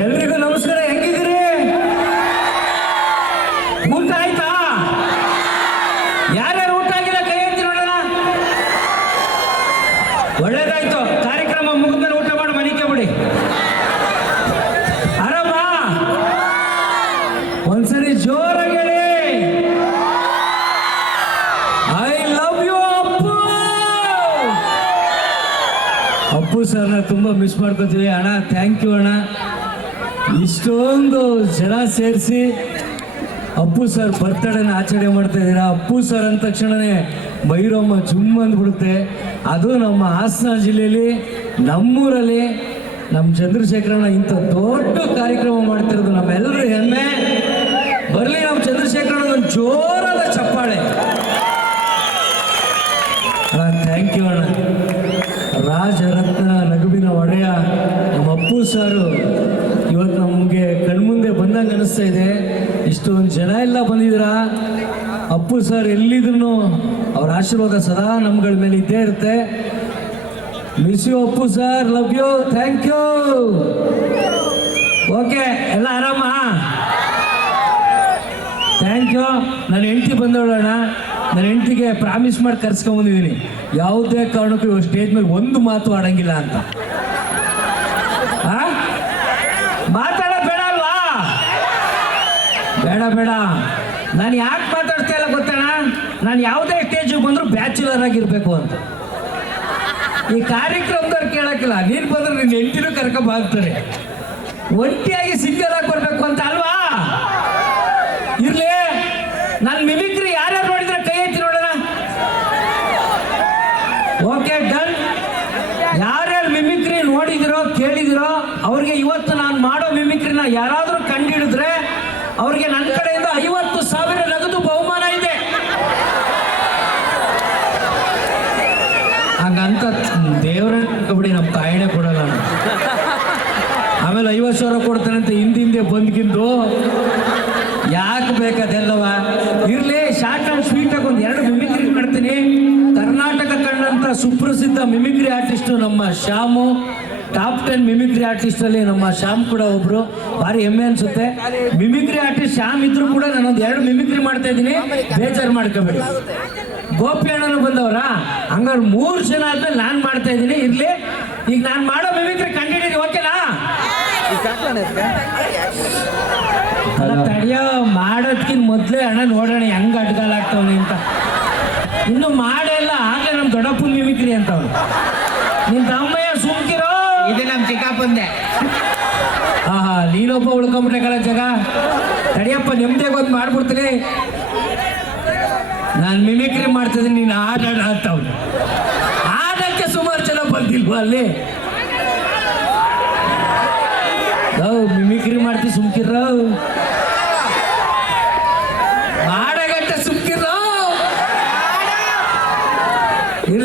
ಎಲ್ರಿಗೂ ನಮಸ್ಕಾರ. ಹೆಂಗಿದ್ದೀರಿ? ಊಟ ಆಯ್ತಾ? ಯಾರ್ಯಾರು ಊಟ ಆಗಿಲ್ಲ ಕೈ ಎತ್ತಿ ನೋಡೋಣ. ಒಳ್ಳೇದಾಯ್ತು. ಕಾರ್ಯಕ್ರಮ ಮುಗಿದ್ಮೇಲೆ ಊಟ ಮಾಡಿ ಮನಿಕೆ ಬಿಡಿ. ಆರಾಮ? ಒಂದ್ಸರಿ ಜೋರಾಗಿ ಹೇಳಿ, I love you Appu. Appu ಸರ್ನ ತುಂಬಾ ಮಿಸ್ ಮಾಡ್ಕೋತೀವಿ ಅಣ್ಣ. ಥ್ಯಾಂಕ್ ಯು ಅಣ್ಣ. ಇಷ್ಟೊಂದು ಜನ ಸೇರಿಸಿ ಅಪ್ಪು ಸರ್ ಬರ್ತಡೇನ ಆಚರಣೆ ಮಾಡ್ತಾ ಇದ್ದೀರಾ. ಅಪ್ಪು ಸರ್ ಅಂದ ತಕ್ಷಣನೇ ಭೈರಮ್ಮ ಜುಮ್ ಅಂದ್ಬಿಡುತ್ತೆ. ಅದು ನಮ್ಮ ಹಾಸನ ಜಿಲ್ಲೆಯಲ್ಲಿ, ನಮ್ಮೂರಲ್ಲಿ ನಮ್ಮ ಚಂದ್ರಶೇಖರಣ್ಣ ಇಂಥ ದೊಡ್ಡ ಕಾರ್ಯಕ್ರಮ ಮಾಡ್ತಿರೋದು ನಮ್ಮೆಲ್ಲರೂ ಹೆಮ್ಮೆ. ಬರಲಿ ನಮ್ಮ ಚಂದ್ರಶೇಖರಣ್ಣ ಒಂದು ಜೋರಾದ ಚಪ್ಪಾಳೆ. ಥ್ಯಾಂಕ್ ಯು ಅಣ್ಣ. ರಾಜರತ್ನ ನಗುವಿನ ಒಡೆಯ ನಮ್ಮ ಅಪ್ಪು ಸಾರು ಇವತ್ತು ನಮಗೆ ಕಣ್ಮುಂದೆ ಬಂದಂಗೆ ಅನಿಸ್ತಾ ಇದೆ. ಇಷ್ಟೊಂದು ಜನ ಎಲ್ಲ ಬಂದಿದ್ದೀರಾ. ಅಪ್ಪು ಸರ್ ಎಲ್ಲಿದ್ರು ಅವ್ರ ಆಶೀರ್ವಾದ ಸದಾ ನಮ್ಗಳ ಮೇಲೆ ಇದ್ದೇ ಇರುತ್ತೆ. Miss you Appu sir, love you, thank you. Okay, ಎಲ್ಲ ಆರಾಮ? Thank you. ನನ್ನ ಹೆಂಡತಿ ಬಂದವಳಣ್ಣ. ನನ್ನ ಹೆಂಡತಿಗೆ ಪ್ರಾಮಿಸ್ ಮಾಡಿ ಕರ್ಸ್ಕೊಂಡ್ಬಂದಿದ್ದೀನಿ, ಯಾವುದೇ ಕಾರಣಕ್ಕೂ ಇವಾಗ ಸ್ಟೇಜ್ ಮೇಲೆ ಒಂದು ಮಾತು ಆಡಂಗಿಲ್ಲ ಅಂತ. ಮಾತಾಡ ಬೇಡ ಅಲ್ವಾ? ಬೇಡ ಬೇಡ. ನಾನು ಯಾಕೆ ಮಾತಾಡ್ತಾ ಇಲ್ಲ ಗೊತ್ತಣ್ಣ? ನಾನು ಯಾವುದೇ ಸ್ಟೇಜಿಗೆ ಬಂದರೂ ಬ್ಯಾಚುಲರ್ ಆಗಿರ್ಬೇಕು ಅಂತ. ಈ ಕಾರ್ಯಕ್ರಮದವ್ರು ಕೇಳಕ್ಕಿಲ್ಲ, ನೀನು ಬಂದ್ರೆ ನಿನ್ನ ಹೆಂಡತಿನೂ ಕರ್ಕೊಂಬಾಗ್ತಾರೆ. ಒಂಟಿಯಾಗಿ ಸಿಂಗಲ್ ಆಗಿ ಬರ್ಬೇಕು ಅಂತ ಅಲ್ವಾ? ಇರ್ಲಿ. ನಾನು ಮಿಮಿಕ್ರಿ ಯಾರ್ಯಾರು ನೋಡಿದ್ರೆ ಕೈ ಎತ್ತಿ ನೋಡೋಣ. Okay, done. ಯಾರ್ಯಾರು ಮಿಮಿಕ್ರಿ ನೋಡಿದಿರೋ ಕೇಳಿದಿರೋ ಅವ್ರಿಗೆ ಇವತ್ತು ನಾನು ಮಾಡೋ ಮಿಮಿಕ್ರಿನ ಯಾರಾದರೂ ಕಂಡುಹಿಡಿದ್ರೆ ಅವ್ರಿಗೆ ನನ್ನ ಕಡೆಯಿಂದ 50,000 ನಗದು ಬಹುಮಾನ ಇದೆ. ಹಂಗಂತ ದೇವ್ರ ಕಬಡ್ಡಿ ನಮ್ಮ ತಾಯಿನೇ ಕೊಡಲ್ಲ. ಆಮೇಲೆ 50,000 ಕೊಡ್ತಾನೆ ಅಂತ ಹಿಂದೆ ಬಂದ್ಕಿಂದು ಯಾಕೆ ಬೇಕದೆಲ್ಲವ? ಇರ್ಲಿ. ಶಾರ್ಟ್ ಅಂಡ್ ಸ್ವೀಟ್ ಆಗಿ ಒಂದು 2 ಮಿಮಿಕ್ರಿ ಮಾಡ್ತೀನಿ. ಕರ್ನಾಟಕ ಕಂಡಂತ ಸುಪ್ರಸಿದ್ಧ ಮಿಮಿಕ್ರಿ ಆರ್ಟಿಸ್ಟು ನಮ್ಮ ಶ್ಯಾಮು. ಟಾಪ್ 10 ಮಿಮಿಕ್ರಿ ಆರ್ಟಿಸ್ಟ್ ಅಲ್ಲಿ ನಮ್ಮ ಶ್ಯಾಮ್ ಕೂಡ ಒಬ್ರು. ಭಾರಿ ಹೆಮ್ಮೆ ಅನ್ಸುತ್ತೆ. ಮಿಮಿಕ್ರಿ ಆರ್ಟಿಸ್ಟ್ ಶ್ಯಾಮ್ ಇದ್ರು ಕೂಡ ನಾನೊಂದು 2 ಮಿಮಿಕ್ರಿ ಮಾಡ್ತಾ ಇದ್ದೀನಿ, ಬೇಜಾರು ಮಾಡ್ಕೋಬೇಡಿ. ಗೋಪಿ ಅಣ್ಣನು ಬಂದವರ, ಹಂಗಾರೆ 3 ಜನ ಆದ್ಮೇಲೆ ನಾನು ಮಾಡ್ತಾ ಇದ್ದೀನಿ. ಇರ್ಲಿ. ಈಗ ನಾನು ಮಾಡೋ ಮಿಮಿಕ್ರಿ ಕಂಡಿದ್ದೀನಿ, ಓಕೆನಾ? ತಡಿಯೋ, ಮಾಡೋದ್ಕಿಂತ ಮೊದಲೇ ಅಣ್ಣ ನೋಡೋಣ ಹೆಂಗ್ ಅಡ್ಗಾಲ ಆಗ್ತಾವನಿ ಅಂತ. ಇನ್ನು ಮಾಡಲ್ಲ, ಹಾಗೆ ನಮ್ಮ ದೊಡ್ಡಪ್ಪನ ಮಿಮಿಕ್ರಿ ಅಂತವ್ರು. ನಿನ್ ತಮ್ಮಯ್ಯ ಸುಮ್ಕಿರೋ, ಇದು ನಮ್ಮ ಚಿಕ್ಕಪ್ಪಂದೆ. ಆಹಾ, ನೀನೊಬ್ಬ ಉಳ್ಕೊಂಬಿಟ್ಟೆ ಕಳ ಜಾಗ. ತಡಿಯಪ್ಪ, ನೆಮ್ಮದಿಯಾಗಿ ಒಂದು ಮಾಡ್ಬಿಡ್ತೀನಿ. ನಾನು ಮಿಮಿಕ್ರಿ ಮಾಡ್ತಿದ್ದೀನಿ, ನೀನು ಆಡಾಡ ಅಂತವ್ರು. ಆಡಕ್ಕೆ ಸುಮಾರು ಜನ ಬಂದಿಲ್ವ ಅಲ್ಲಿ? ಮಿಮಿಕ್ರಿ ಮಾಡ್ತೀವಿ, ಸುಮ್ಕಿರೋ. ಮಾಡಗಟ್ಟೆ ಸುಮ್ಕಿರೋ.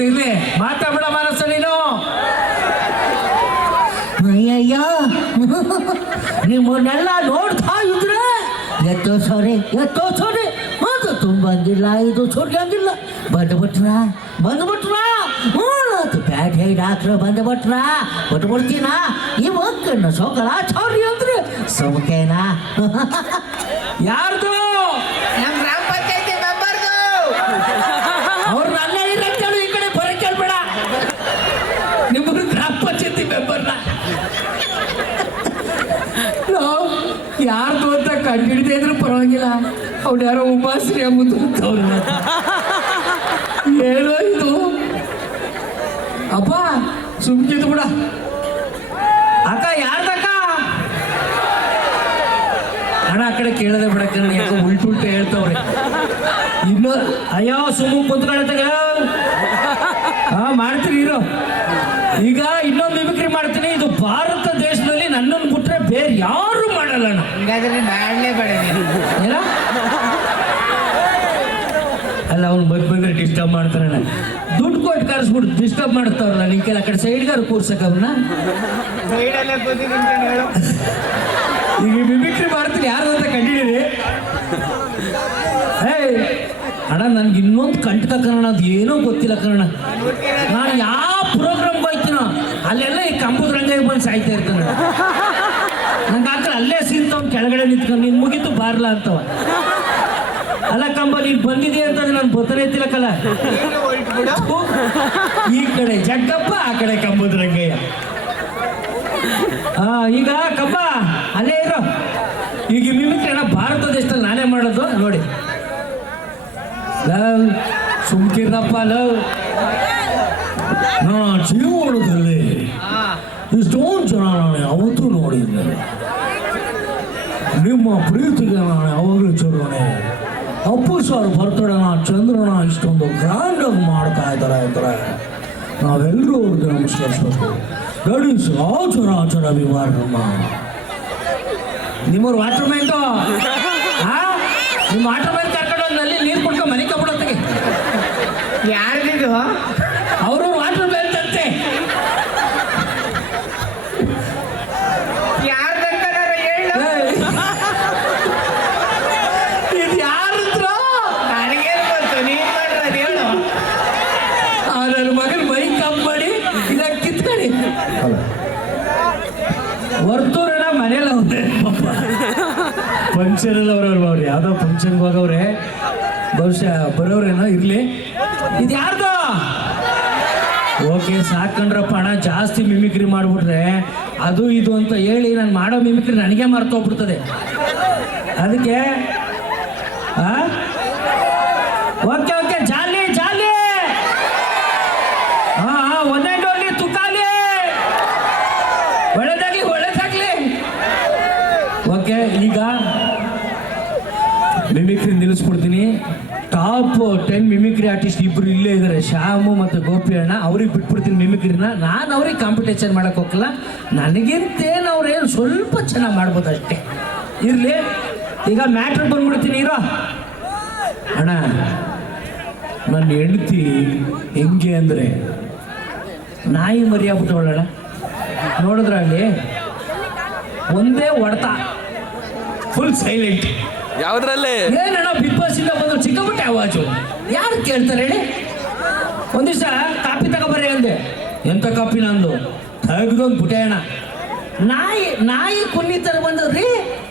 ಇಲ್ಲಿ ಮಾತಾಡ ಮನಸ್ಸು ನೀನು. ಅಯ್ಯಯ್ಯ, ನಿಮ್ಮನ್ನೆಲ್ಲ ನೋಡ್ತಾ ಇದ್ರೆ ಎತ್ತೋ ಸರಿ ಅದು ತುಂಬಂಗಿಲ್ಲ, ಇದು ಸುರಿಯಂಗಿಲ್ಲ. ಬಂದ್ಬಿಟ್ರ ಬ್ಯಾಟೆ ಡಾಕ್ಟ್ರು ಬಂದ್ಬಿಟ್ರ ಬಿಟ್ಬಿಡ್ತೀನ. ಈ ಮಕ್ಕಳನ್ನ ಸೋಕಲ ಚೌರಿ ಅಂದ್ರೆ ಸೋಕೇನಾ? ಯಾರ್ದು? ನಮ್ಮ ಗ್ರಾಮ ಪಂಚಾಯತಿ ಮೆಂಬರ್ದು. ಅವ್ರು ನನ್ನ ಇರಕ್ಕೇಳು, ಈ ಕಡೆ ಬರ ಕೇಳ್ಬೇಡ. ನಿಮ್ಮನ್ನು ಗ್ರಾಮ ಪಂಚಾಯತಿ ಮೆಂಬರ್ನ ಯಾರ್ದು ಅಂತ ಕಂಡಿಡ್ದೇ ಇದ್ರು ಪರವಾಗಿಲ್ಲ. ಅವ್ರು ಯಾರೋ ಉಮಾಶ್ರೀ ಅಂಬುದು ಅವ್ರು. ಏನೋ ಇದು ಅಪ್ಪ, ಸುಮ್ಕಿದ್ದು ಬಿಡ. ಅಕ್ಕ ಯಾರ್ದಕ್ಕ? ಅಣ್ಣ ಆ ಕಡೆ ಕೇಳದೆ ಬಿಡಕ್ಕ, ಯಾಕೋ ಉಲ್ಟುಲ್ಟೆ ಹೇಳ್ತವ್ರೆ. ಇನ್ನು ಅಯ್ಯೋ ಸುಮ್ಮ ಕುಂತ್ಕೊಳತ್ತಾಗ ಮಾಡ್ತೀನಿ ಇರೋ. ಈಗ ಇನ್ನೊಂದು ಮಿಮಿಕ್ರಿ ಮಾಡ್ತೀನಿ. ಇದು ಭಾರತ ದೇಶದಲ್ಲಿ ನನ್ನನ್ನು ಬಿಟ್ರೆ ಬೇರೆ ಯಾರು ಮಾಡಲ್ಲ ಅಣ್ಣ. ಹಂಗಾದ್ರೆ ಮಾಡಲೇಬೇಡ. ಏನ ಅಲ್ಲ, ಅವ್ನು ಬಂದ್ರೆ ಡಿಸ್ಟರ್ಬ್ ಮಾಡ್ತಾರಣ್ಣ. ದುಡ್ಡು ಕೊಟ್ಟು ಕರೆಸ್ಬಿಟ್ಟು ಡಿಸ್ಟರ್ಬ್ ಮಾಡ್ತಾರಲ್ಲ. ನಿಂಕೆಲ್ಲ ಆ ಕಡೆ ಸೈಡ್ಗಾರು ಕೂರ್ಸಕ್ಕೆ ಅವನ್ನ. ಈಗ ಮಿಮಿಕ್ರಿ ಮಾಡ್ತೀನಿ, ಯಾರು ಅಂತ ಕಂಡಿದ್ದೀರಿ? ಏಯ್ ಅಣ್ಣ, ನನ್ಗೆ ಇನ್ನೊಂದು ಕಂಟಕ ಕನ್ನಡ, ಅದು ಏನೋ ಗೊತ್ತಿಲ್ಲ ಕನ್ನಡ. ನಾನು ಯಾವ ಪ್ರೋಗ್ರಾಮ್ಗೆ ಹೋಗ್ತೀನೋ ಅಲ್ಲೆಲ್ಲ ಈ ಕಂಬದ ರಂಗಾಗಿ ಬಂದು ಸಾಯ್ತಾ ಇರ್ತಾನೆ. ನಂಗೆ ಆಕಳ ಅಲ್ಲೇ ಸೀರ್ತವ್ ಕೆಳಗಡೆ ನಿಂತ್ಕೊಂಡು ನೀನು ಮುಗಿತು ಬಾರ್ಲಾ ಅಂತವ. ಅಲ್ಲ ಕಂಬ ನೀನು ಬಂದಿದೆಯಾ ಅಂತಂದ್ರೆ ನಾನು ಗೊತ್ತೈತಿಲ್ಲಕ್ಕಲ್ಲ. ಈ ಕಡೆ ಜಗ್ಗಪ್ಪ, ಆ ಕಡೆ ಕಂಬದ ರಂಗಯ್ಯ. ಈಗ ಕಂಬ ಅಲ್ಲೇ ಇರೋ. ಈಗ ಮಿಮಿಕ್ರಿ ಅಣ್ಣ ಭಾರತ ದೇಶದಲ್ಲಿ ನಾನೇ ಮಾಡೋದು ನೋಡಿ. ಲವ್ ಸುಮ್ಕಿರಪ್ಪ ಲವ್. ನಾ ಜೀವನದಲ್ಲಿ ಇಷ್ಟೊಂದು ಜನ ನಾನು ಯಾವತ್ತೂ ನೋಡಿದ್ದೆ. ನಿಮ್ಮ ಪ್ರೀತಿಗೆ ನಾನು ಯಾವಾಗಲೂ ಚುರುಣೆ. ಅಪ್ಪು ಸರ್ ಬರ್ತಡೇನ ಚಂದ್ರನ ಇಷ್ಟೊಂದು ಗ್ರ್ಯಾಂಡಾಗಿ ಮಾಡ್ತಾ ಇದ್ದಾರೆ. ನಾವೆಲ್ಲರೂ ಅವ್ರಿಗೆ ನಮಸ್ಕರಿಸ್ಬೇಕು. ದಟ್ ಈಸ್ ಆಚರ ವಿವರಮ್ಮ. ನಿಮ್ಮವ್ರು ವಾಟರ್ ಮ್ಯಾನ್ಟು ನಿಮ್ಮ ವಾಟರ್ ಮ್ಯಾನ್ ಕರ್ಕೊಂಡು ನಲ್ಲಿ ನೀರು ಕುಡ್ಕೊಂಡು ಮನೆ ಕಬಿಡೋತ್ತಿಗೆ ಯಾರಿದು? ಅವರು ವಾಟರ್ ಮ್ಯಾನ್ ತಂತೆ. ಇದು ಯಾರಿದ್ರ ನನಗೇನು ಗೊತ್ತು, ನೀನ್ ಮಾಡ್ರದು ಹೇಳು. ನನ್ನ ಮಗನ ಮೈ ಕಪ್ ಮಾಡಿ ಇದಾಗ ಕಿತ್ಕಡಿ. ವರ್ತೂರಣ ಮನೇಲಿ ಅವ್ರೆ ಪಾಪ. ಫಂಕ್ಷನ್ ಎಲ್ಲ ಅವ್ರು ಯಾವ್ದೋ ಫಂಕ್ಷನ್ಗೆ ಹೋಗವ್ರೆ. ಬಹುಶಃ ಬರೋರೇನೋ ಇರ್ಲಿ. ಇದು ಯಾರ್ದು? ಓಕೆ ಸಾಕಂಡ್ರಪ್ಪ ಅಣ್ಣ. ಜಾಸ್ತಿ ಮಿಮಿಕ್ರಿ ಮಾಡ್ಬಿಟ್ರೆ ಅದು ಇದು ಅಂತ ಹೇಳಿ ನಾನು ಮಾಡೋ ಮಿಮಿಕ್ರಿ ನನಗೆ ಮರ್ತೋಗ್ಬಿಡ್ತದೆ. ಅದಕ್ಕೆ ಓಕೆ ಓಕೆ ಜಾಲಿ ಜಾಲಿ. ಒಂದೇ ಡೋಲಿ ತುಕಾಲಿ. ಒಳ್ಳೇದಾಗ್ಲಿ ಒಳ್ಳೇದಾಗ್ಲಿ. ಓಕೆ ಈಗ ಮಿಮಿಕ್ರಿ ನಿಲ್ಲಿಸ್ಬಿಡ್ತೀನಿ. ಟಾಪ್ 10 ಮಿಮಿಕ್ರಿ ಆರ್ಟಿಸ್ಟ್ ಇಬ್ರು ಇಲ್ಲೇ ಇದ್ದಾರೆ, ಶ್ಯಾಮು ಮತ್ತು ಗೋಪಿ ಅಣ್ಣ. ಅವ್ರಿಗೆ ಬಿಟ್ಬಿಡ್ತೀನಿ ಮಿಮಿಕ್ರಿನ. ನಾನು ಅವ್ರಿಗೆ ಕಾಂಪಿಟೇಷನ್ ಮಾಡಕ್ಕೆ ಹೋಗಲ್ಲ. ನನಗಿಂತೇನು ಅವ್ರೇನು ಸ್ವಲ್ಪ ಚೆನ್ನಾಗಿ ಮಾಡ್ಬೋದು ಅಷ್ಟೇ. ಇರಲಿ, ಈಗ ಮ್ಯಾಟ್ರ್ ಬಂದ್ಬಿಡ್ತೀನಿ. ಇರೋ ಅಣ್ಣ, ನನ್ನ ಹೆಂಡತಿ ಹೆಂಗೆ ಅಂದರೆ ನಾಯಿ ಮರಿ ಆಗ್ಬಿಟ್ಟವಳ. ನೋಡಿದ್ರ ಅಲ್ಲಿ ಒಂದೇ ಹೊಡ್ತ, ಫುಲ್ ಸೈಲೆಂಟ್. ಯಾವ್ದ್ರಲ್ಲಿ ಏನಣ್ಣ ಬಿಗ್ ಬಾಸ್ ಇಂದ ಬಂದು ಚಿಕ್ಕಪುಟ್ಟೆ ಆವಾಜು. ಯಾರು ಕೇಳ್ತಾರೆ ಹೇಳಿ? ಒಂದ್ ದಿವಸ ಕಾಪಿ ತಗೋಬರ್ರಿ ಅಂದೆ. ಎಂತ ಕಾಪಿ ನಂದು? ತೆಗ್ದೊಂದು ಪುಟೆ ಅಣ್ಣ. ನಾಯಿ ಕುನ್ನಿ ತರ ಬಂದವ್ರಿ,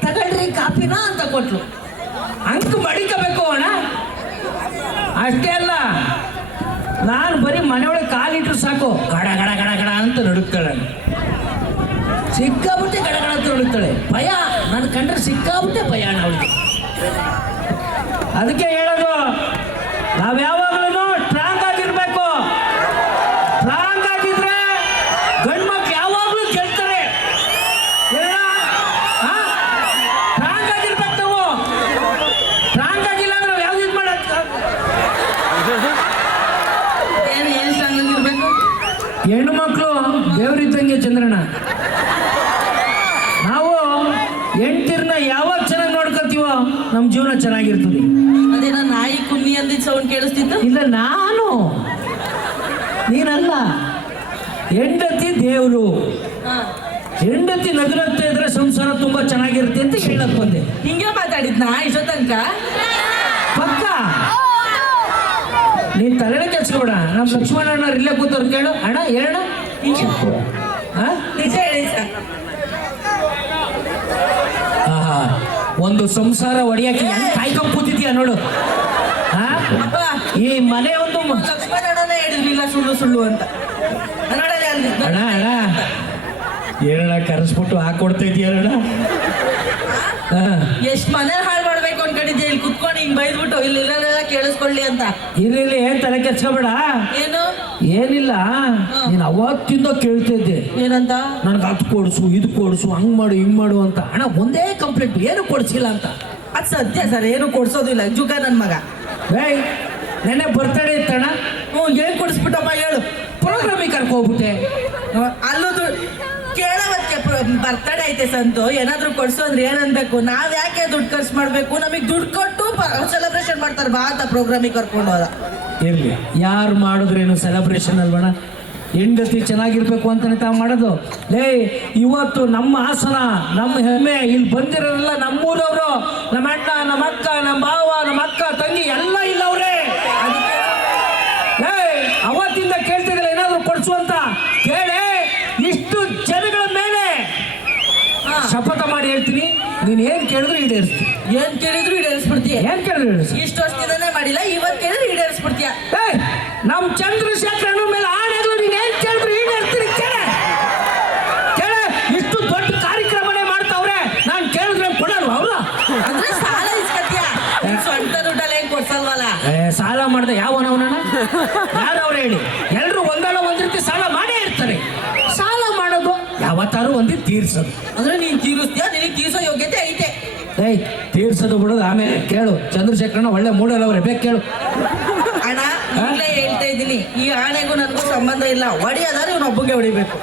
ತಗೊಳ್ರಿ ಕಾಪಿನ ಅಂತ ಕೊಟ್ಲು. ಅಂಕ ಮಡಿಕಬೇಕು ಅಣ್ಣ. ಅಷ್ಟೇ ಅಲ್ಲ, ನಾನು ಬರೀ ಮನೆಯೊಳಗೆ ಕಾಲಿಟ್ರು ಸಾಕು ಗಡ ಗಡ ಗಡ ಗಡ ಅಂತ ನಡುಕ್ತಾಳೆ. ಸಿಕ್ಕಾಬಿಟ್ಟೆ ಗಡ ಗಡ ಅಂತ ನಡುಕ್ತಾಳೆ. ಭಯ, ನಾನು ಕಂಡ್ರೆ ಸಿಕ್ಕಾಬಿಟ್ಟೆ ಭಯ ಅಣ್ಣ ಅವಳಿಗೆ. ಅದಕ್ಕೆ ಹೇಳೋದು, ನಾವು ಯಾವಾಗಲೂ ಸ್ಟ್ರಾಂಗ್ ಆಗಿರ್ಬೇಕು. ಸ್ಟ್ರಾಂಗ್ ಆಗಿದ್ರೆ ಗಂಡು ಮಕ್ಳು ಯಾವಾಗಲೂ ಗೆಲ್ತಾರೆ. ಸ್ಟ್ರಾಂಗ್ ಆಗಿರ್ಬೇಕು ನಾವು. ಸ್ಟ್ರಾಂಗ್ ಆಗಿಲ್ಲ ಅಂದ್ರೆ ನಾವು ಯಾವ್ದು ಇದು ಮಾಡಕ್ ಏನು ಸ್ಟ್ರಾಂಗ್ ಆಗಿರ್ಬೇಕು? ಹೆಣ್ಣು ಮಕ್ಕಳು ದೇವರಿದ್ದಂಗೆ ಚಂದ್ರಣ್ಣ. ನಾವು ಹೆಂಡ್ತಿರ್ನ ಯಾವಾಗ ಚೆನ್ನಾಗಿ ನೋಡ್ಕೊತೀವೋ ನಮ್ಮ ಜೀವನ ಚೆನ್ನಾಗಿರ್ತದೆ. ಅದೇನ ನಾಯಿ ಕುನ್ನಿ ಅಂದಿದ್ ಸೌಂಡ್ ಕೇಳಿಸ್ತಿತ್ತು? ಇಲ್ಲ, ನಾನು ನೀನಲ್ಲ. ಹೆಂಡತಿ ದೇವರು. ಹೆಂಡತಿ ನಗುನಗ್ತಾ ಇದ್ರೆ ಸಂಸಾರ ತುಂಬಾ ಚೆನ್ನಾಗಿರುತ್ತೆ ಅಂತ ಹೇಳಕ್ ಬಂದೆ. ಹಿಂಗೆ ಮಾತಾಡಿದ್ನಾ ಇಷ್ಟೋ ತನಕ? ಪಕ್ಕ ನೀನ್ ತಲೆನೇ ಕೆಚ್ಕೊಬೇಡ. ನಮ್ಮ ಲಕ್ಷ್ಮಣ ಅಣ್ಣ ಇಲ್ಲೇ ಕೂತವ್ರು ಕೇಳು. ಅಣ್ಣ ಹೇಳಣ್ಣ. ಹಿಂಗೆ ನಿಜ ಹೇಳಿ ಸರ್. ಒಂದು ಸಂಸಾರ ಒಡೆಯಕ್ಕೆ ಹೆಂಗ್ ಕಾಯ್ಕೊಂಡ್ ಕೂತಿದ್ಯಾ ನೋಡು. ಅಪ್ಪ, ಈ ಮನೆ ಒಂದು ಲಕ್ಷ್ಮಣನೇ ಹೇಳಿರ್ಲಿಲ್ಲ ಸುಳ್ಳು ಸುಳ್ಳು ಅಂತ. ನೋಡಲ್ಲ ಅಂದಿದ್ದು. ಅಣ್ಣ ಅಣ್ಣ ಹೇಳಣ್ಣ, ಕರೆಸ್ಬಿಟ್ಟು ಹಾಕೊಡ್ತಾ ಇದೀಯಣ್ಣ. ಎಷ್ಟ್ ಮನೆ ಹಾಳು ಮಾಡ್ಬೇಕು ಅನ್ಕೊಂಡಿದ್ದೆ. ಇಲ್ಲಿ ಕುತ್ಕೊಂಡು ಹಿಂಗ್ ಬೈದ್ಬಿಟ್ಟು ಇಲ್ಲಿ ಇರೋದೆಲ್ಲ ಕೇಳಿಸ್ಕೊಳ್ಳಿ ಅಂತ. ಇಲ್ಲಿ ಏನ್ ತಲೆ ಕೆಚ್ಕೋಬೇಡ. ಏನು? ಏನಿಲ್ಲ, ನೀನ್ ಅವತ್ತಿಂದ ಕೇಳ್ತಾ ಇದ್ದೆ ಏನಂತ? ನನ್ಗೆ ಅದು ಕೊಡ್ಸು, ಇದು ಕೊಡ್ಸು, ಹಂಗ್ ಮಾಡು ಹಿಂಗ್ ಮಾಡು ಅಂತ. ಅಣ್ಣ ಒಂದೇ ಕಂಪ್ಲೇಂಟ್, ಏನು ಕೊಡ್ಸಿಲ್ಲ ಅಂತ. ಅದ್ ಸತ್ಯ ಸರ್, ಏನು ಕೊಡ್ಸೋದಿಲ್ಲ. ಜುಗ ನನ್ ಮಗ. ಏಯ್, ನೆನ್ನೆ ಬರ್ತಡೇ ಇತ್ತಣ್ಣ. ಏನ್ ಕೊಡಿಸ್ಬಿಟ್ಟಪ್ಪ ಹೇಳು? ಪ್ರೋಗ್ರಾಮಿಗೆ ಕರ್ಕೊ ಹೋಗ್ಬಿಟ್ಟೆ. ಅಲ್ಲೂ ಕೇಳೋದಕ್ಕೆ ಬರ್ತಡೇ ಐತೆ ಸಂತು, ಏನಾದ್ರು ಕೊಡ್ಸು ಅಂದ್ರೆ ಏನನ್ಬೇಕು? ನಾವ್ ಯಾಕೆ ದುಡ್ಡು ಖರ್ಚು ಮಾಡ್ಬೇಕು? ನಮಗ್ ದುಡ್ಡು ಕೊಟ್ಟು ಸೆಲೆಬ್ರೇಷನ್ ಮಾಡ್ತಾರೆ ಬಾ ಅಂತ ಪ್ರೋಗ್ರಾಮಿಗೆ ಕರ್ಕೊಂಡು ಹೋದ. ಇರ್ಲಿ, ಯಾರು ಮಾಡಿದ್ರೇನು ಸೆಲೆಬ್ರೇಷನ್ ಅಲ್ವಣ. ಹೆಂಡತಿ ಚೆನ್ನಾಗಿರ್ಬೇಕು ಅಂತಾನೆ ತಾವು ಮಾಡೋದು. ಲೇ, ಇವತ್ತು ನಮ್ಮ ಹಾಸನ, ನಮ್ಮ ಹೆಮ್ಮೆ, ಇಲ್ಲಿ ಬಂದಿರೋರೆಲ್ಲ ನಮ್ಮೂರವರು. ನಮ್ಮ ಅಣ್ಣ, ನಮ್ಮ ಅಕ್ಕ, ನಮ್ಮ ಭಾವ, ನಮ್ಮ ಅಕ್ಕ, ತಂಗಿ ಎಲ್ಲ ಇಲ್ಲವ್ರೆ. ಅವತ್ತಿಂದ ಕೇಳ್ತಿದ್ರೆ ಏನಾದ್ರು ಕೊಡ್ಸು ಅಂತ ಕೇಳಿ ಇಷ್ಟು ಜನಗಳ ಮೇಲೆ ಶಪಥ ನೀನ್ ಏನ್ ಕೇಳಿದ್ರು ಈಡೇರಿಸ್ತೀನಿ. ಏನ್ ಕೇಳಿದ್ರು ಈಡೇರಿಸ್ಬಿಡ್ತೀಯ. ಏನ್ ಕೇಳಿದ್ರು ಈಡೇರಿಸ್ತೀನಿ. ಇಷ್ಟು ವರ್ಷದಿಂದನೇ ಮಾಡಿಲ್ಲ, ಇವತ್ತು ಕೇಳಿದ್ರೆ ಈಡೇರಿಸ್ಬಿಡ್ತೀಯ. ಏಯ್, ನಮ್ ಚಂದ್ರಶೇಖರನ ಮೇಲೆ ಆಣೆಗಳು ನೀನ್ ಏನ್ ಕೇಳಿದ್ರು ಈಡೇರಿಸ್ತೀನಿ. ಕೇಳ ಕೇಳ, ಇಷ್ಟು ದೊಡ್ಡ ಕಾರ್ಯಕ್ರಮನೇ ಮಾಡ್ತಾವ್ರೆ, ನಾನ್ ಕೇಳಿದ್ರೆ ಕೊಡಲ್ವ ಅವ್ರ? ಅಂದ್ರೆ ಸಾಲ ಇಸ್ಕತ್ತೀಯ, ಸ್ವಂತ ದುಡ್ಡಲ್ಲ ಹೆಂಗ್ ಕೊಡ್ಸಲ್ವಲ್ಲ. ಸಾಲ ಮಾಡ್ದೆ ಯಾವನವನ ಯಾರವ್ರು ಹೇಳಿ? ಎಲ್ರು ಒಂದಲ್ಲ ಒಂದ್ ರೀತಿ ಸಾಲ ಮಾಡೇ ಇರ್ತಾರೆ. ಸಾಲ ಮಾಡೋದು ಯಾವತ್ತಾರು ಒಂದಿ ತೀರ್ಸೋದು. ಅಂದ್ರೆ ನೀನ್ ತೀರಿಸ್ತೀಯ, ನಿನಗೆ ತೀರ್ಸೋ ಯೋಗ್ಯತೆ ಐತೆ. ಏಯ್, ತೀರ್ಸೋದು ಬಿಡೋದು ಆಮೇಲೆ. ಕೇಳು, ಚಂದ್ರಶೇಖರನ ಒಳ್ಳೆ ಮೂಡಲ್ಲವ್ರೆ, ಬೇಕು ಕೇಳು. ಅಣ್ಣ ಈಗಲೇ ಹೇಳ್ತಾ ಇದ್ದೀನಿ, ಈ ಆಣೆಗೂ ನನಗೂ ಸಂಬಂಧ ಇಲ್ಲ. ಹೊಡಿಯೋದಾದ್ರೆ ಇವನು ಒಬ್ಬಗೆ ಹೊಡಿಬೇಕು,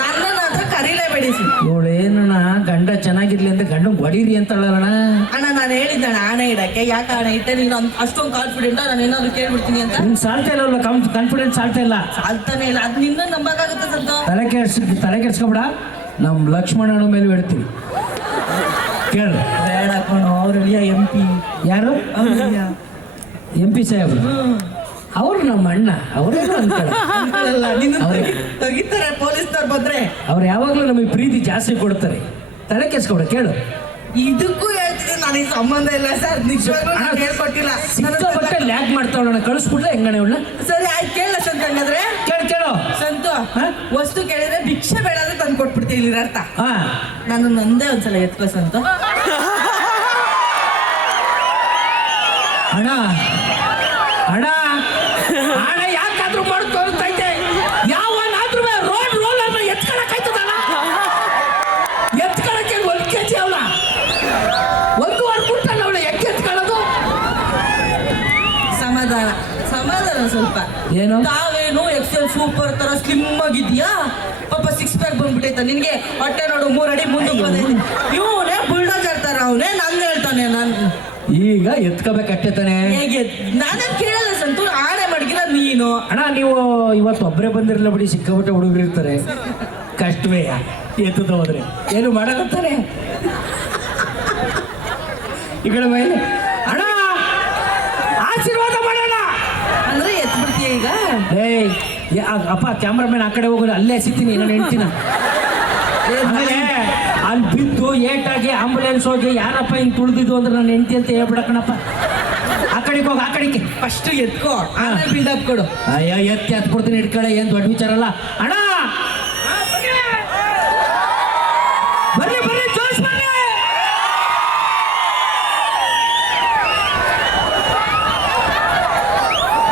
ನನ್ನನ್ನು ಹತ್ರ ಕರೀಲೇಬೇಡಿ. ಇವಳೇನಣ್ಣ ಗಂಡ ಚೆನ್ನಾಗಿರ್ಲಿ ಅಂತ ಗಂಡಂಗ್ ಹೊಡೀರಿ ಅಂತಳಣ್ಣ. ಅಣ್ಣ ನಾನು ಹೇಳಿದ್ದಣ್ಣ ಆಣೆ ಇಡಕ್ಕೆ. ಯಾಕೆ ಆಣೆ ಇಟ್ಟೆ ನೀನು ಅಷ್ಟೊಂದು ಕಾನ್ಫಿಡೆಂಟ್? ನಾನು ಏನಾದ್ರು ಕೇಳ್ಬಿಡ್ತೀನಿ ಅಂತ. ನಿಮ್ಗೆ ಸಾಲ್ತಾ ಇಲ್ಲ, ಕಾನ್ಫಿಡೆನ್ಸ್ ಸಾಲ್ತಾ ಇಲ್ಲ. ಸಾಲ್ತಾನೆ ಇಲ್ಲ, ಅದು ನಿನ್ನ ನಂಬಕ್ಕಾಗುತ್ತೆ ಸಂತು. ತಲೆ ಕೆಡ್ಸ್ಕೊಬೇಡ, ನಮ್ ಲಕ್ಷ್ಮಣನ ಮೇಲೆ ಇಡ್ತೀವಿ. ಕೇಳು. ಬೇಡ ಕಣೋ, ಅವ್ರು MP. ಯಾರು? MP ಸಾಹೇಬ್ರು. ಅವ್ರು ನಮ್ಮ ಅಣ್ಣ, ಅವ್ರೇನು ಅನ್ಕೊಳ್ಳ. ತೆಗಿತಾರೆ ಪೊಲೀಸ್ನವ್ರು ಬಂದ್ರೆ. ಅವ್ರು ಯಾವಾಗ್ಲೂ ನಮಗೆ ಪ್ರೀತಿ ಜಾಸ್ತಿ ಕೊಡ್ತಾರೆ. ತಲೆ ಕೆಡ್ಸ್ಕೊಬೇಡ, ಕೇಳು. ಇದಕ್ಕೂ ಹೇಳ್ತೀನಿ, ನನಗೆ ಸಂಬಂಧ ಇಲ್ಲ ಸರ್, ನಿಜವಾಗ್ಲೂ ನಾನು ಹೇಳ್ಕೊಟ್ಟಿಲ್ಲ. ಸಿಕ್ಕಾಪಟ್ಟೆ ಲ್ಯಾಕ್ ಮಾಡ್ತಾವಣ್ಣ, ಕಳಿಸ್ಬಿಡ್ಲೆ ಹೆಂಗಣ ಇವಳ? ಸರಿ ಆಯ್ತು, ಕೇಳ ಸಂತು. ಹಂಗಾದ್ರೆ ಕೇಳು ಸಂತು, ವಸ್ತು ಕೇಳಿದ್ರೆ ಭಿಕ್ಷೆ ಬೇಡ ಅಂದ್ರೆ ತಂದು ಕೊಟ್ಬಿಡ್ತೀನಿ. ಇಲ್ಲಿ ಅರ್ಥ. ಹಾ, ನಾನು ನಂದೇ ಒಂದ್ಸಲ ಎತ್ಕೋ ಸಂತು. ಅಣ್ಣ ಅಣ್ಣ ಅಣ್ಣ, ಯಾಕಾದ್ರೂ ಮಾಡಿ ತೋರಿಸ್ತೈತೆ. ಯಾವನಾದ್ರೂ ರೋಡ್ ರೋಲರ್ನ ಎತ್ಕೊಳಕಾಯ್ತದಣ್ಣ? ಎತ್ಕೊಳಕ್ಕೆ 1 kg ಅವಳ, 1.5 ಕ್ವಿಂಟಲ್ ಅವಳ ಎಕ್ಕೆ ಎತ್ಕೊಳ್ಳೋದು. ಸಮಾಧಾನ ಸಮಾಧಾನ ಸ್ವಲ್ಪ. ಏನು? ತಾವೇನು ಎಕ್ಸೆಲ್ ಸೂಪರ್ ತರ ಸ್ಲಿಮ್ ಆಗಿದ್ಯಾ? ಪಾಪ 6 ಪ್ಯಾಕ್ ಬಂದ್ಬಿಟ್ಟೈತ ನಿನ್ಗೆ. ಹೊಟ್ಟೆ ನೋಡು 3 ಅಡಿ ಮುಂದೆ ಬಂದೈತಿ. ಇವನೇ ಬುಲ್ಡೋಜರ್ ತರ, ಅವನೇ ನಂದು ಹೇಳ್ತಾನೆ. ನಾನು ಈಗ ಎತ್ಕೋಬೇಕಷ್ಟೇ ತಾನೆ. ಹೇಗೆ? ನಾನೇನ್ ಕೇಳಲ್ಲ ಸಂತು, ಆಣೆ ಮಡಗಿಲ್ಲ ನೀನು. ಅಣ್ಣ ನೀವು ಇವತ್ತು ಒಬ್ಬರೇ ಬಂದಿರಲ್ಲ ಬಿಡಿ, ಸಿಕ್ಕಾಪಟ್ಟೆ ಹುಡುಗರು ಇರ್ತಾರೆ. ಕಷ್ಟವೇ ಎತ್ತದ ಹೋದ್ರೆ ಏನು ಮಾಡಕಂತಾನೆ. ಈ ಕಡೆ ಮೇಲೆ ಅಣ್ಣ ಆಶೀರ್ವಾದ ಮಾಡೋಣ ಅಂದ್ರೆ ಎತ್ಬಿಡ್ತೀಯ ಈಗ? ಏಯ್ ಅಪ್ಪ, ಕ್ಯಾಮ್ರಾಮನ್ ಆ ಕಡೆ ಹೋಗೋದು, ಅಲ್ಲೇ ಸಿಗ್ತೀನಿ ನಾನು ಹೆಂಡ್ತಿನ. ಆಮೇಲೆ ಅಲ್ಲಿ ಬಿದ್ದು ಏಟಾಗಿ ಆಂಬುಲೆನ್ಸ್ ಹೋಗಿ ಯಾರಪ್ಪ ಹಿಂಗೆ ತುಳಿದಿದ್ದು ಅಂದ್ರೆ ನಾನು ಹೆಂಡ್ತಿ ಅಂತ ಹೇಳ್ಬಿಡಕಣಪ್ಪ. ಆ ಕಡೆಗೆ ಹೋಗಿ, ಆ ಕಡೆಗೆ ಫಸ್ಟ್ ಎತ್ಕೋ, ಆಮೇಲೆ ಬಿಲ್ಡಪ್ ಕೊಡು. ಅಯ್ಯ, ಎತ್ಕೊಡ್ತೀನಿ, ಇಟ್ಕೊಳ್ಳೆ, ಏನ್ ದೊಡ್ಡ ವಿಚಾರ ಅಲ್ಲ. ಅಣ್ಣ ಬರ್ರಿ ಬರ್ರಿ, ಜೋಶ್ ಬರ್ರಿ.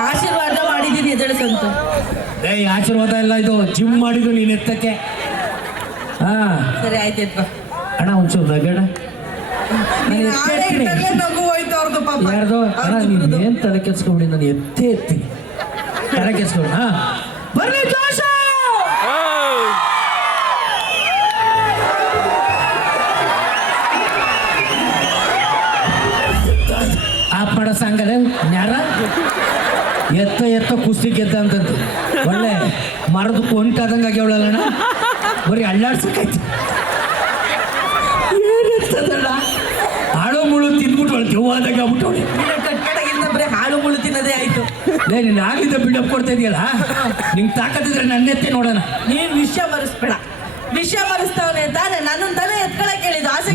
ಆಶೀರ್ವಾದ ಮಾಡಿದ್ದೀನಿ, ಎದಳು ಸಂತು. ಏಯ್, ಆಶೀರ್ವಾದ ಇಲ್ಲ, ಇದು ಜಿಮ್ ಮಾಡಿದ್ದು ನೀನ್ ಎತ್ತಕ್ಕೆ. ಹಾ ಸರಿ ಆಯ್ತು, ಎತ್ಕೋ. ಅಣ್ಣ ಒಂಚೂರು ನಗಡ. ನಗು ಹೋಯ್ತು ಅವ್ರದ್ದು ಪಾಪ. ಯಾರ್ದು? ಅಣ್ಣ ನೀನ್ ಏನ್ ತಲೆ ಕೆಡ್ಸ್ಕೊಬಿಡಿ, ನಾನು ಎತ್ತೀನಿ. ತಲೆ ಕೆಡ್ಸ್ಕೊಬಿಡಿ. ಹಾ ಬರ್ರಿ ಜೋಶ. ಆಪ್ ಮಾಡೋ ಸಂಗಲ್ಲ ಯಾರ ಎತ್ತ ಕುಸ್ತಿ ಗೆದ್ದ ಅಂತಂದು ಒಳ್ಳೆ ಮರದ ಕೊಂಟಾದಂಗ ಆಗ್ಯಾವಳಣ್ಣ. ಬರೀ ಅಳ್ಳಾಡ್ಸಕ್ಕೈತಿ. ಏನಿರ್ತದಣ್ಣ, ಹಾಳು ಮುಳು ತಿಂದ್ಬಿಟ್ಟು ದೆವ್ವಾದಾಗ ಆಗ್ಬಿಟ್ಟವಳಿ. ಕಟ್ಟಡಗಿಂದ ಬರೀ ಹಾಳು ಮುಳು ತಿನ್ನೋದೇ ಆಯ್ತು. ನೀನು ಆಗಿದ್ದ ಬಿಲ್ಡಪ್ ಕೊಡ್ತಾ ಇದೆಯಲ್ಲ, ನಿಂಗೆ ತಾಕತ್ತಿದ್ರೆ ನನ್ನೆತ್ತೆ ನೋಡೋಣ. ನೀನ್ ವಿಷಯ ಮರೆಸ್ಬೇಡ. ವಿಷಯ ಮರೆಸ್ತಾವನೆ ತಾನೆ, ನನ್ನನ್ನು ತಾನೇ ಎತ್ಕೊಳಕ್ ಹೇಳಿದ್ದು. ಆಸೆ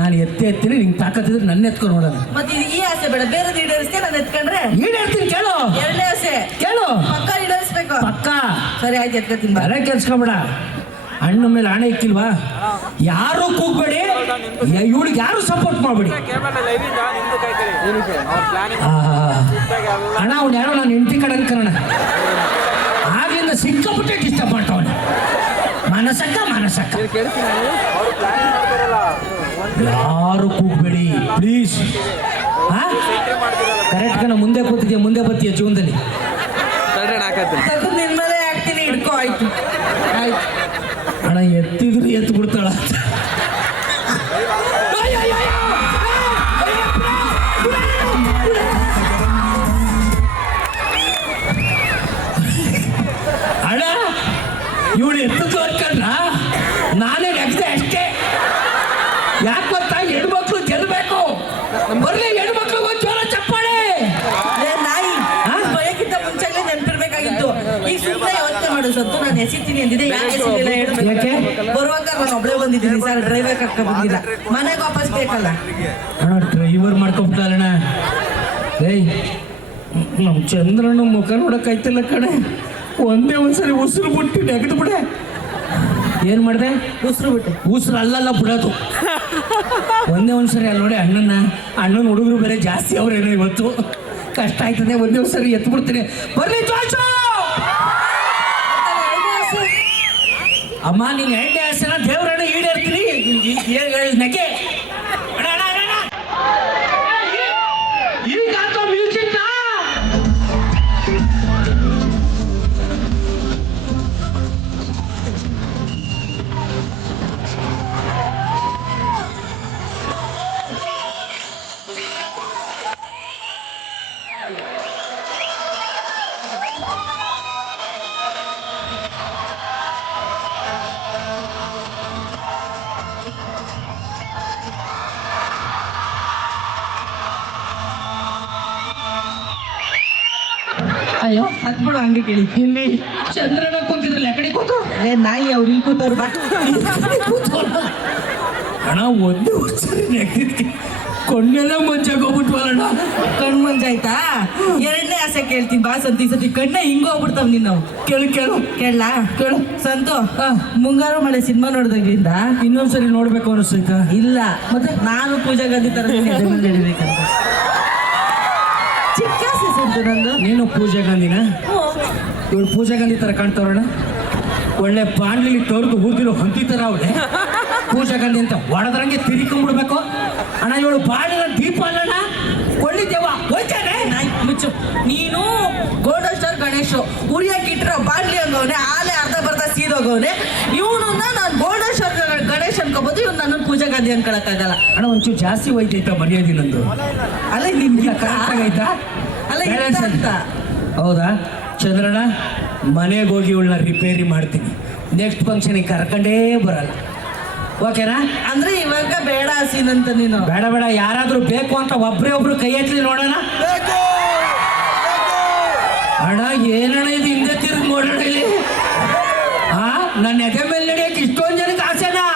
ನಾನು ಎತ್ತೀನಿ, ನಿಂಗೆ ತಾಕತ್ತಿದ್ರೆ ನನ್ನ ಎತ್ಕೊಂಡು ನೋಡೋಣ. ಮತ್ತೆ ಈ ಆಸೆ ಬೇಡ, ಬೇರೆ ಈಡೇರಿಸ್ತೇ. ನಾನು ಎತ್ಕೊಂಡ್ರೆ ಈಡೇರ್ತೀನಿ. ಕೇಳು, 2ನೇ ಆಸೆ ಕೇಳು, ಪಕ್ಕ ಈಡೇರಿಸ್ಬೇಕು. ಪಕ್ಕ. ಸರಿ ಆಯ್ತು, ಎತ್ಕೊತೀನಿ. ತಲೆ ಕೆಲ್ಸ್ಕೊಬೇಡ. ಅಣ್ಣ ಮೇಲೆ ಹಣ ಇಕ್ಕಿಲ್ವಾ? ಯಾರು ಕೂಗ್ಬೇಡಿ, ಇವಳಿಗೆ ಯಾರು ಸಪೋರ್ಟ್ ಮಾಡ್ಬೇಡಿ. ಅಣ್ಣ ಅವ್ನು ಯಾರೋ ನಾನು ಹೆಂಡತಿ ಕಡೆ ಅನ್ಕರಣ, ಆಗ್ಲಿಂದ ಸಿಕ್ಕಾಪಟ್ಟೆ ಡಿಸ್ಟರ್ಬ್ ಮಾಡ್ತಾವಣ್ಣ. ಮನಸಕ್ಕ ಯಾರು ಕೂಗ್ಬೇಡಿ ಪ್ಲೀಸ್. ಕರೆಕ್ಟ್ ಕಣ, ಮುಂದೆ ಕೂತಿದ್ಯಾ, ಮುಂದೆ ಬರ್ತೀಯ ಜೀವನದಲ್ಲಿ. ನಿನ್ ಮೇಲೆ ಹಾಕ್ತೀನಿ, ಹಿಡ್ಕೋ. ಆಯ್ತು ಆಯ್ತು. ಅಣ್ಣ ಎತ್ತಿದ್ರು ಎತ್ತು ಬಿಡ್ತಾಳ. ಅಣ್ಣ ಇವಳು ಎತ್ತದ್ದು ಅನ್ಕೊಂಡ್ರ ನಾನೇ ನೆಗ್ದೆ ಅಷ್ಟೇ. ಯಾಕೆ ಗೊತ್ತಾ, ಹೆಣ್ಮಕ್ಳು ಗೆಲ್ಬೇಕು. ಬರ್ಲಿ ಹೆಣ್ಮಕ್ಳು ಒಂದು ಜೋರ ಚಪ್ಪಾಳೆ. ನಾಯಿ ಬಯಕಿಂತ ಮುಂಚೆನೇ ನೆನ್ಪಿರ್ಬೇಕಾಗಿತ್ತು. ಈಗ ಸುಮ್ಮನೆ ಯೋಚನೆ ಮಾಡು ಸ್ವಲ್ಪ. ಬಂತು, ನಾನು ಎಸಿತೀನಿ ಅಂದಿದ್ದೆ. ಯಾಕೆ ಎಸಿಲಿಲ್ಲ ಹೇಳು? ಯಾಕೆ? ಬರುವಾಗ ನಾನು ಒಬ್ಳೆ ಬಂದಿದ್ದೀನಿ ಸರ್, ಡ್ರೈವರ್ ಕರ್ಕೊಂಡು ಬಂದಿಲ್ಲ. ಮನೆಗೆ ವಾಪಸ್ ಬೇಕಲ್ಲ. ಅಣ್ಣ ಡ್ರೈವರ್ ಮಾಡ್ಕೊಬಿಟ್ಟಲ್ಲಣ್ಣ. ಏಯ್ ನಮ್ಮ ಚಂದ್ರನ ಮುಖ ನೋಡಕ್ಕಾಯ್ತಿಲ್ಲ ಕಣೆ. ಒಂದೇ ಒಂದ್ಸರಿ ಉಸಿರು ಬಿಟ್ಟು ನೆಗೆದು ಬಿಡೆ. ಏನು ಮಾಡಿದೆ? ಉಸಿರು ಬಿಟ್ಟೆ. ಉಸಿರು ಅಲ್ಲಲ್ಲ ಬಿಡೋದು. ಒಂದೇ ಒಂದ್ಸರಿ ಅಲ್ಲಿ ನೋಡಿ ಅಣ್ಣನ ಹುಡುಗರು ಬೇರೆ ಜಾಸ್ತಿ ಅವ್ರೇನೋ ಇವತ್ತು. ಕಷ್ಟ ಆಯ್ತದೆ. ಒಂದೇ ಒಂದ್ಸರಿ ಎತ್ತು ಬಿಡ್ತೀನಿ. ಬರ್ಲಿ ಜೋಶು. ಅಮ್ಮ ನೀನು ಎರಡನೇ ಆಸೆನ ದೇವ್ರಣ್ಣ ಈಡೇರ್ತೀನಿ. ನೆಗೆ ಈಗ ಮ್ಯೂಸಿಕ್ ಅಯ್ಯೋ ಹತ್ಬಿಡು, ಹಂಗೆ ಕೇಳಿ. ಇಲ್ಲಿ ಚಂದ್ರನ ಕೂತಿದ್ರಲ್ಲ, ಆ ಕಡೆ ಕೂತು. ನಾಯಿ ಅವ್ರು ಇಲ್ಲಿ ಕೂತವ್ರು ಬಾ. ಅಣ್ಣ ಒಂದೇ ಒಂದ್ಸರಿ ನೆಗೆದಿದ್ಕೆ ಕಣ್ಣೆಲ್ಲ ಮಂಜಾಗೋಗ್ಬಿಟ್ವಲ್ಲಣ್ಣ. ಕಣ್ಣು ಮಂಜಾಯ್ತಾ? ಎರಡನೇ ಆಸೆ ಕೇಳ್ತೀನಿ ಬಾ ಸಂತು. ಈ ಸತಿ ಕಣ್ಣ ಹಿಂಗ ಹೋಗ್ಬಿಡ್ತಾವ ನೀನು. ಕೇಳು ಕೇಳು ಕೇಳಲಾ? ಕೇಳು ಸಂತು, ಮುಂಗಾರು ಮಳೆ ಸಿನಿಮಾ ನೋಡಿದಾಗ್ಲಿಂದ ಇನ್ನೊಂದ್ಸರಿ ನೋಡ್ಬೇಕು ಅನಿಸ್ತೈತಾ? ಇಲ್ಲ. ಮತ್ತೆ ನಾನು ಪೂಜಾ ಗಾಂಧಿ ತರ ನಡಿಬೇಕಂತ ಚಿಕ್ಕ ಆಸೆ ಸಂತು ನಂದು. ನೀನು ಪೂಜಾ ಗಾಂಧಿನ? ಇವಳು ಪೂಜಾ ಗಾಂಧಿ ತರ ಕಾಣ್ತಾವಣ್ಣ. ಒಳ್ಳೆ ಬಾಣ್ಲಿಲಿ ತೊರೆದು ಊದಿರೋ ಹಂತಿ ತರ ಅವಳೆ. ಪೂಜಾ ಗಾಂಧಿ ಅಂತ ಹೊಡೆದ್ರಂಗೆ ತಿರ್ಕೊಂಡ್ಬಿಡ್ಬೇಕು ಅಣ್ಣ. ಇವಳು ಬಾಳಿನ ದೀಪ ಅಲ್ಲಣ್ಣ, ಕೊಳ್ಳಿದ್ದೇವ ಹೋಯ್ತಾನೆ. ಮುಚ್ಚು. ನೀನು ಗೋಲ್ಡನ್ ಸ್ಟಾರ್ ಗಣೇಶ್ ಉರಿಯಾಗಿ ಇಟ್ಟಿರೋ ಬಾಡ್ಲಿ ಹಂಗವನೆ, ಆಲೆ ಅರ್ಧ ಬರ್ಧ ಸೀದೋಗವನೆ. ಇವನನ್ನ ನಾನು ಗೋಲ್ಡನ್ ಸ್ಟಾರ್ ಗಣೇಶ್ ಅನ್ಕೋಬಹುದು, ಇವ್ನು ನನ್ನ ಪೂಜಾ ಗಾಂಧಿ ಅನ್ಕೊಳಕ್ಕಾಗಲ್ಲ. ಅಣ್ಣ ಒಂಚೂರು ಜಾಸ್ತಿ ಹೋಯ್ತೈತಾ ಮರ್ಯಾದೆ ನಂದು? ಅಲ್ಲ ನಿಮ್ಗೆ ಕರೆಕ್ಟ್ ಆಗೈತಾ? ಅಲ್ಲ ಅಂತ. ಹೌದಾ ಚಂದ್ರಣ್ಣ, ಮನೆಗೆ ಹೋಗಿ ಇವಳನ್ನ ರಿಪೇರಿ ಮಾಡ್ತೀನಿ. ನೆಕ್ಸ್ಟ್ ಫಂಕ್ಷನಿಗೆ ಕರ್ಕೊಂಡೇ ಬರಲ್ಲ. ಓಕೆನಾ? ಅಂದ್ರೆ ಇವಾಗ ಬೇಡ ಹಸಿನಂತ ನೀನು? ಬೇಡ ಬೇಡ, ಯಾರಾದ್ರೂ ಬೇಕು ಅಂತ ಒಬ್ರೇ ಒಬ್ರು ಕೈ ಎತ್ತಲಿ ನೋಡೋಣ. ಅಣ್ಣ ಏನಣ್ಣ ಇದು ಹಿಂದೆ ತಿರುಗಿ ನೋಡೋಣ ಇಲ್ಲಿ. ನನ್ನ ಎದೆ ಮೇಲೆ ನಡೆಯಕ್ಕೆ ಇಷ್ಟೊಂದು ಜನಕ್ಕೆ ಆಸೆನಾ?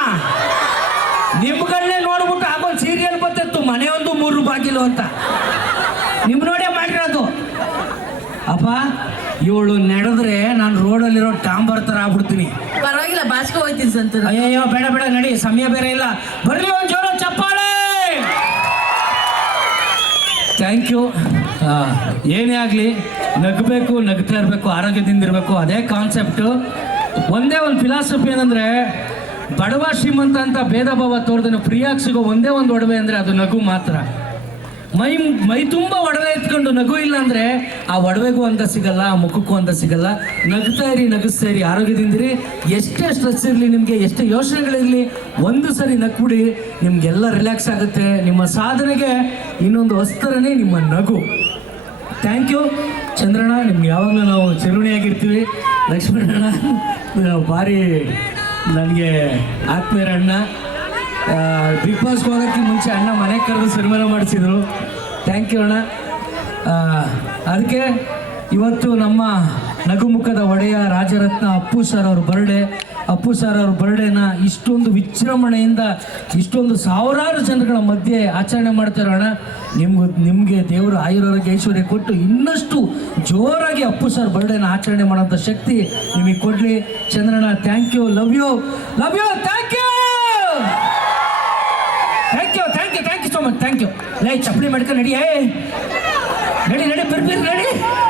ನಿಮ್ಗಳನ್ನೇ ನೋಡ್ಬಿಟ್ಟು ಆಗೊಂದು ಸೀರಿಯಲ್ ಬರ್ತಿತ್ತು, ಮನೆಯೊಂದು 3 ಬಾಗಿಲು ಅಂತ. ನಿಮ್ ನೋಡೇ ಮಾಡಿರೋದು. ಅಪ್ಪ ಇವಳು ನಡೆದ್ರೆ ನಾನು ರೋಡಲ್ಲಿರೋ ಟಾಂಬರ್ ಥರ ಆಗ್ಬಿಡ್ತೀನಿ. ಪರವಾಗಿಲ್ಲ, ಬಾಚ್ಕೊ ಹೋಯ್ತೀನಿ ಸಂತು. ಅಯ್ಯಯ್ಯೋ ಬೇಡ ಬೇಡ, ನಡಿ, ಸಮಯ ಬೇರೆ ಇಲ್ಲ. ಬರ್ಲಿ ಒಂದು ಜೋರ ಚಪ್ಪಾಳೆ. Thank you. ಏನೇ ಆಗಲಿ ನಗಬೇಕು, ನಗ್ತಾ ಇರಬೇಕು, ಆರೋಗ್ಯದಿಂದ ಇರಬೇಕು, ಅದೇ ಕಾನ್ಸೆಪ್ಟು. ಒಂದೇ ಒಂದು ಫಿಲಾಸಫಿ ಏನಂದರೆ, ಬಡವ ಶ್ರೀಮಂತ ಅಂತ ಭೇದ ಭಾವ ತೋರ್ದನ್ನು ಫ್ರೀಯಾಗಿ ಸಿಗೋ ಒಂದೇ ಒಂದು ಒಡವೆ ಅಂದರೆ ಅದು ನಗು ಮಾತ್ರ. ಮೈ ತುಂಬ ಒಡವೆ ಎತ್ಕೊಂಡು ನಗು ಇಲ್ಲ ಅಂದರೆ ಆ ಒಡವೆಗೂ ಅಂತ ಸಿಗಲ್ಲ, ಆ ಮುಖಕ್ಕೂ ಅಂತ ಸಿಗಲ್ಲ. ನಗ್ತಾ ಇರಿ, ನಗಿಸ್ತಾ ಇರಿ, ಆರೋಗ್ಯದಿಂದಿರಿ. ಎಷ್ಟೇ ಸ್ಟ್ರೆಸ್ ಇರಲಿ, ನಿಮಗೆ ಎಷ್ಟೇ ಯೋಚನೆಗಳಿರಲಿ, ಒಂದು ಸರಿ ನಗ್ಬಿಡಿ, ನಿಮಗೆಲ್ಲ ರಿಲ್ಯಾಕ್ಸ್ ಆಗುತ್ತೆ. ನಿಮ್ಮ ಸಾಧನೆಗೆ ಇನ್ನೊಂದು ವಸ್ತರನೇ ನಿಮ್ಮ ನಗು. ಥ್ಯಾಂಕ್ ಯು ಚಂದ್ರಣ್ಣ, ನಿಮ್ಗೆ ಯಾವಾಗಲೂ ನಾವು ಚಿರುಣಿಯಾಗಿರ್ತೀವಿ. ಲಕ್ಷ್ಮಣಣ್ಣ ಭಾರಿ ನನಗೆ ಆತ್ಮೀಯರ ಅಣ್ಣ. ಬಿಗ್ ಬಾಸ್ಗೆ ಹೋಗೋಕ್ಕೆ ಮುಂಚೆ ಅಣ್ಣ ಮನೆಗೆ ಕರೆದು ಸನ್ಮಾನ ಮಾಡಿಸಿದ್ರು. ಥ್ಯಾಂಕ್ ಯು ಅಣ್ಣ. ಅದಕ್ಕೆ ಇವತ್ತು ನಮ್ಮ ನಗುಮುಖದ ಒಡೆಯ ರಾಜರತ್ನ ಅಪ್ಪು ಸರ್ ಅವ್ರ ಬರ್ಡೇ. ಅಪ್ಪು ಸರ್ ಅವ್ರ ಬರ್ಡೇನ ಇಷ್ಟೊಂದು ವಿಜೃಂಭಣೆಯಿಂದ ಇಷ್ಟೊಂದು ಸಾವಿರಾರು ಜನಗಳ ಮಧ್ಯೆ ಆಚರಣೆ ಮಾಡ್ತಾರೋಣ. ನಿಮಗೆ ದೇವರು ಆಯುರಾರೋಗ್ಯ ಐಶ್ವರ್ಯ ಕೊಟ್ಟು ಇನ್ನಷ್ಟು ಜೋರಾಗಿ ಅಪ್ಪು ಸರ್ ಬರ್ಡೇನ ಆಚರಣೆ ಮಾಡೋಂಥ ಶಕ್ತಿ ನಿಮಗೆ ಕೊಡಲಿ. ಚಂದ್ರಣ್ಣ thank you, love you, love you, thank you, thank you, thank you, thank you so much, thank you. ಲೈ ಚಪ್ಪಲಿ ಮಾಡ್ಕೊಂಡು ನಡಿ, ನಡಿ ನಡಿ, ಬಿರ್ಬಿರ್ ನಡಿ.